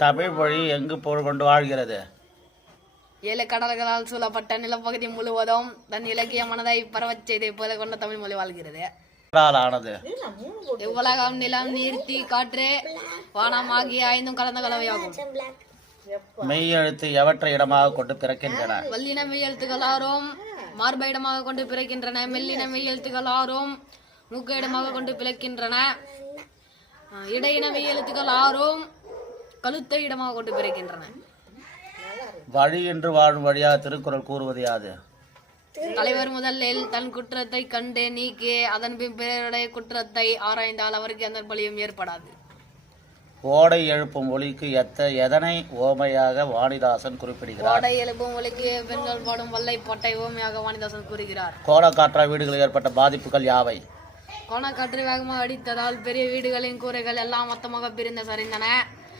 தமிழ் மொழி எங்கு புகழ் கொண்டு வாழ்கிறது? 7 கடல்களால் சூழப்பட்ட நிலப்பகுதி முழுவதும் தன் இலக்கிய மனதை பரவச் செய்தை போல கொண்ட தமிழ் மொழி வாழ்கிறது. ஆனது இவ்வுலகம் நிலம், நீர், தீ, காற்று, வானம் ஆகிய 5 கலந்த கலவையாகும். மெய் எழுத்து எவற்றை இடமாக கொண்டு பிறக்கின்றன? வல்லின மெய் எழுத்துக்கள் 6 மார்பை இடமாக கொண்டு பிறக்கின்றன. மெல்லின மெய் எழுத்துக்கள் 6 மூக்கை இடமாக கொண்டு பிறக்கின்றன. இடையின மெய் எழுத்துக்கள் 6 கழுத்தை இடமாக கொண்டு பிறக்கின்றன. வழி என்று வாழும் வழியாக திருக்குறள் கூறுவது யாது? தலைவர் முதலில் தன் குற்றத்தை கண்டு நீக்கி அதன் பின் பிறருடைய குற்றத்தை ஆராய்ந்தால் அவருக்கு எந்த பழியும் ஏற்படாது. ஓடை எழுப்பும் ஒலிக்கு எதனை ஓமையாக வாணிதாசன் குறிப்பிடுகிறார்? ஓடை எழுப்பும் ஒலிக்கு பெண்கள் பாடும் வல்லை பாட்டை ஓமையாக வாணிதாசன் கூறுகிறார். கோலக்காற்றா வீடுகளில் ஏற்பட்ட பாதிப்புகள் யாவை? கோணக்காற்று வேகமாக அடித்ததால் பெரிய வீடுகளின் கூரைகள் எல்லாம் மொத்தமாக பிரிந்து சரிந்தன.